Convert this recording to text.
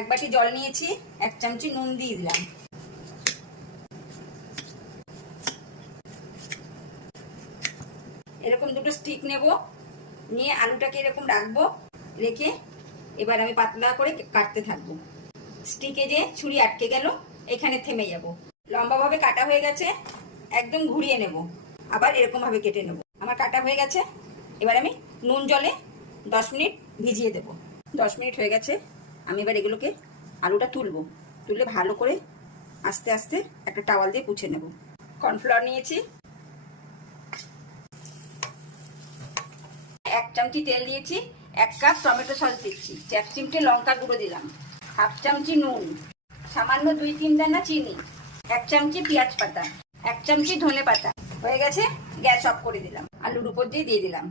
এক বাটি জল নিয়েছি, 1 চামচি নুন দিয়ে দিলাম। এরকম দুটো স্টিক নেব, নিয়ে আলুটাকে এরকম রাখবো, রেখে এবার আমি পাতলা করে কাটতে থাকবো। স্টিকে যে ছুরি আটকে গেল, এখানে থেমে যাব। লম্বাভাবে কাটা হয়ে গেছে, একদম ঘুরিয়ে নেব, আবার এরকম ভাবে কেটে নেব। আমার কাটা হয়ে গেছে, এবার আমি নুন জলে 10 মিনিট ভিজিয়ে দেব। 10 মিনিট হয়ে গেছে, আমি এবার এগুলোকে আলুটা তুলবো, তুলে ভালো করে আস্তে আস্তে একটা টাওয়াল দিয়ে পুছে নেব। কর্নফ্লাওয়ার নিয়েছি, 1 চামচি তেল দিয়েছি, 1 কাপ টমেটো সস দিচ্ছি, 1 চিমটে লঙ্কা গুঁড়ো দিলাম, 1/2 চামচি নুন, সামান্য 2-3 দানা চিনি, 1 চামচি পেঁয়াজ পাতা, 1 চামচি ধনে পাতা। হয়ে গেছে, গ্যাস অফ করে দিলাম, আলুর উপর দিয়ে দিলাম।